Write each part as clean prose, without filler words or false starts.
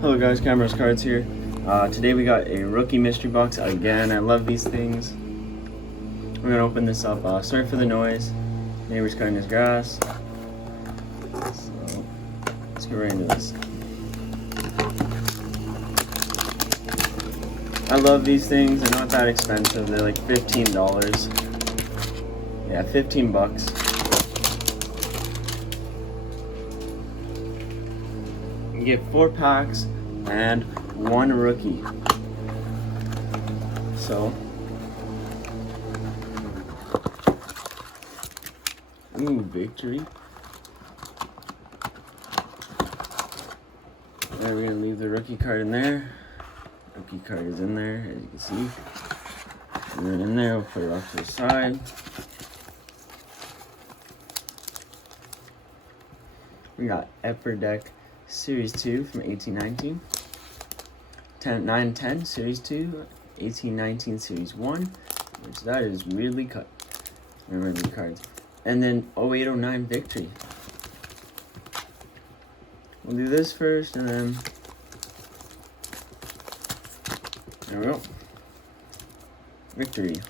Hello guys, Cameras Cards here. Today we got a rookie mystery box again. I love these things. We're gonna open this up. Sorry for the noise. Neighbor's cutting his grass. So let's get right into this. I love these things. They're not that expensive. They're like $15. Yeah, 15 bucks. You get 4 packs and 1 rookie. So, ooh, victory. And we're gonna leave the rookie card in there. Rookie card is in there, as you can see. And then in there, we'll put it off to the side. We got Upper Deck Series 2 from 1819. 910 Series 2, 1819 Series 1, which that is weirdly cut. Remember the cards. And then 0809 Victory. We'll do this first, and then there we go. Victory.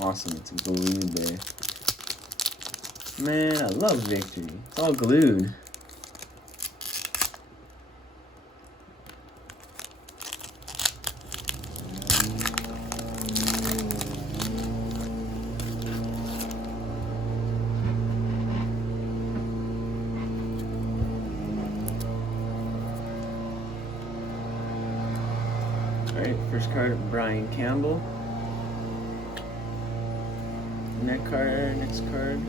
Awesome, it's glued there. Man, I love Victory. It's all glued. Alright, first card, Brian Campbell. Next card,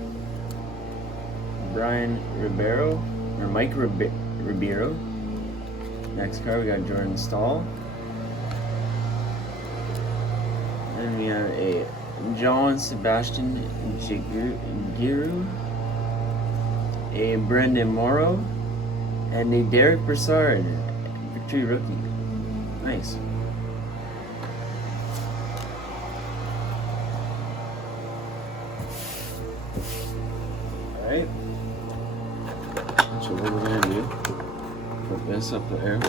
Brian Ribeiro, or Mike Ribeiro. Next card, we got Jordan Stahl. Then we have a John Sebastian Giroux, a Brendan Morrow, and a Derek Brassard, Victory rookie. Nice. Alright. So what we're gonna do, put this up there.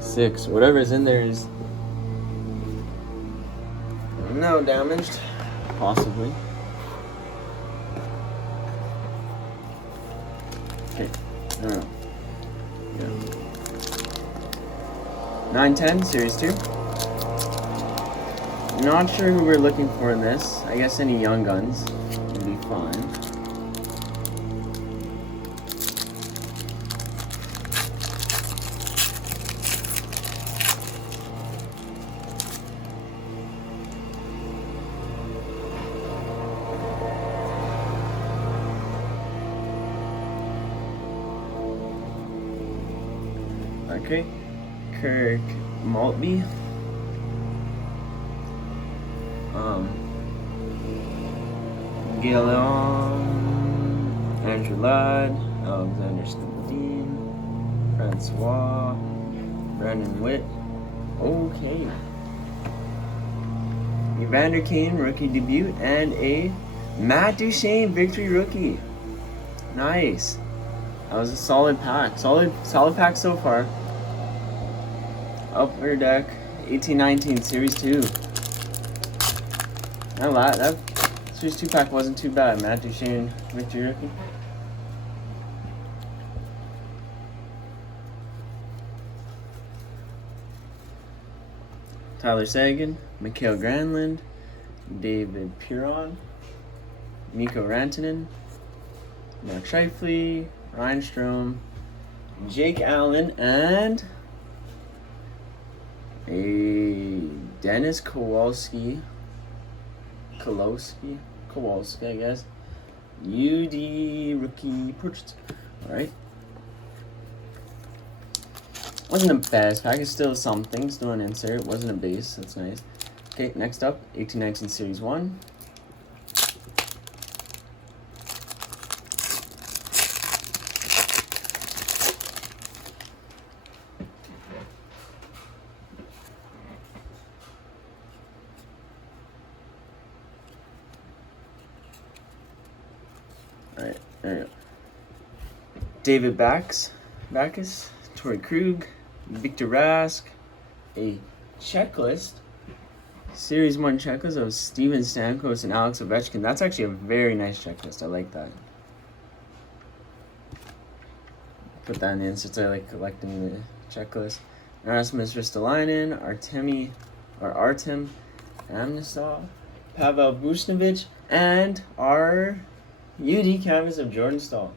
6. Whatever's in there is no damaged, possibly. Okay, no. Yeah. 910 Series 2. Not sure who we're looking for in this. I guess any young guns would be fine. Okay, Kirk Maltby. Guillaume, Andrew Ladd, Alexander Steen, Francois, Brandon Witt. Okay. Evander Kane rookie debut and a Matt Duchene Victory rookie. Nice. That was a solid pack. Solid pack so far. Upper Deck 1819 Series 2. That Series 2 pack wasn't too bad. Matt Duchene Victory rookie. Tyler Seguin, Mikael Granlund, David Perron, Mikko Rantanen, Mark Scheifele, Ryan Strome, Jake Allen, and a Dennis Kowalski, I guess. UD rookie purchase. Alright. Wasn't a best pack, it's still something, still an insert. Wasn't a base, that's nice. Okay, next up, 1819 Series 1. Alright, there you go. David Backus, Torrey Krug, Victor Rask, a checklist, Series 1 checklist of Steven Stamkos and Alex Ovechkin. That's actually a very nice checklist. I like that. Put that in the Insta. I like collecting the checklist. Rasmus Ristolainen, Artem Amnestov, Pavel Buchnevich, and our UD canvas of Jordan Staal.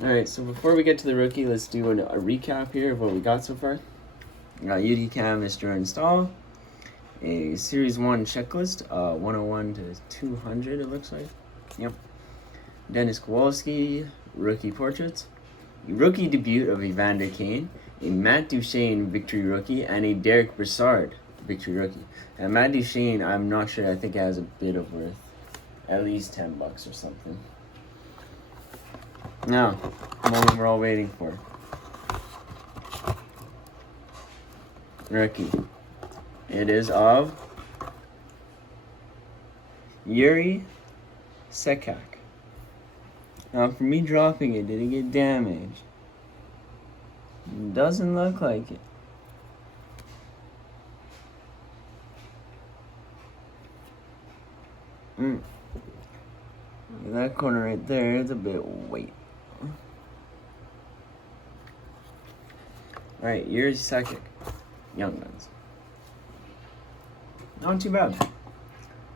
Alright, so before we get to the rookie, let's do a recap here of what we got so far. We got UD canvas Jordan Staal, a Series 1 checklist, 101 to 200 it looks like. Yep. Dennis Kowalski, rookie portraits, a rookie debut of Evander Kane, a Matt Duchene victory rookie, and a Derek Brassard victory rookie. And Matt Duchene, I'm not sure, I think it has a bit of worth. At least $10 or something. Now, the moment we're all waiting for. Rookie. It is of Yuri Sekak. Now, for me dropping it, did it get damaged? Doesn't look like it. That corner right there is a bit weight. Alright, Yuri Sekak. Young Guns. Not too bad.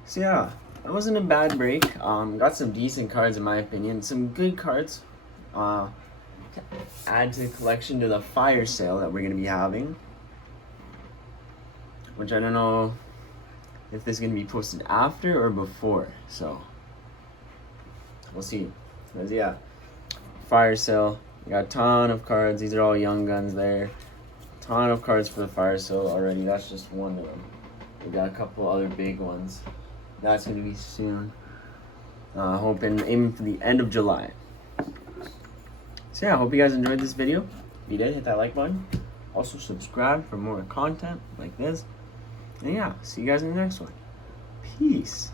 So yeah, that wasn't a bad break. Got some decent cards in my opinion. Some good cards. Add to the collection to the fire sale that we're going to be having. Which I don't know if this is going to be posted after or before. So, we'll see. But yeah, fire sale. We got a ton of cards. These are all Young Guns there. Ton of cards for the fire sale already. That's just one of them. We got a couple other big ones. That's going to be soon. Hoping, aiming for the end of July. So yeah, I hope you guys enjoyed this video. If you did, hit that like button. Also subscribe for more content like this. And yeah, see you guys in the next one. Peace.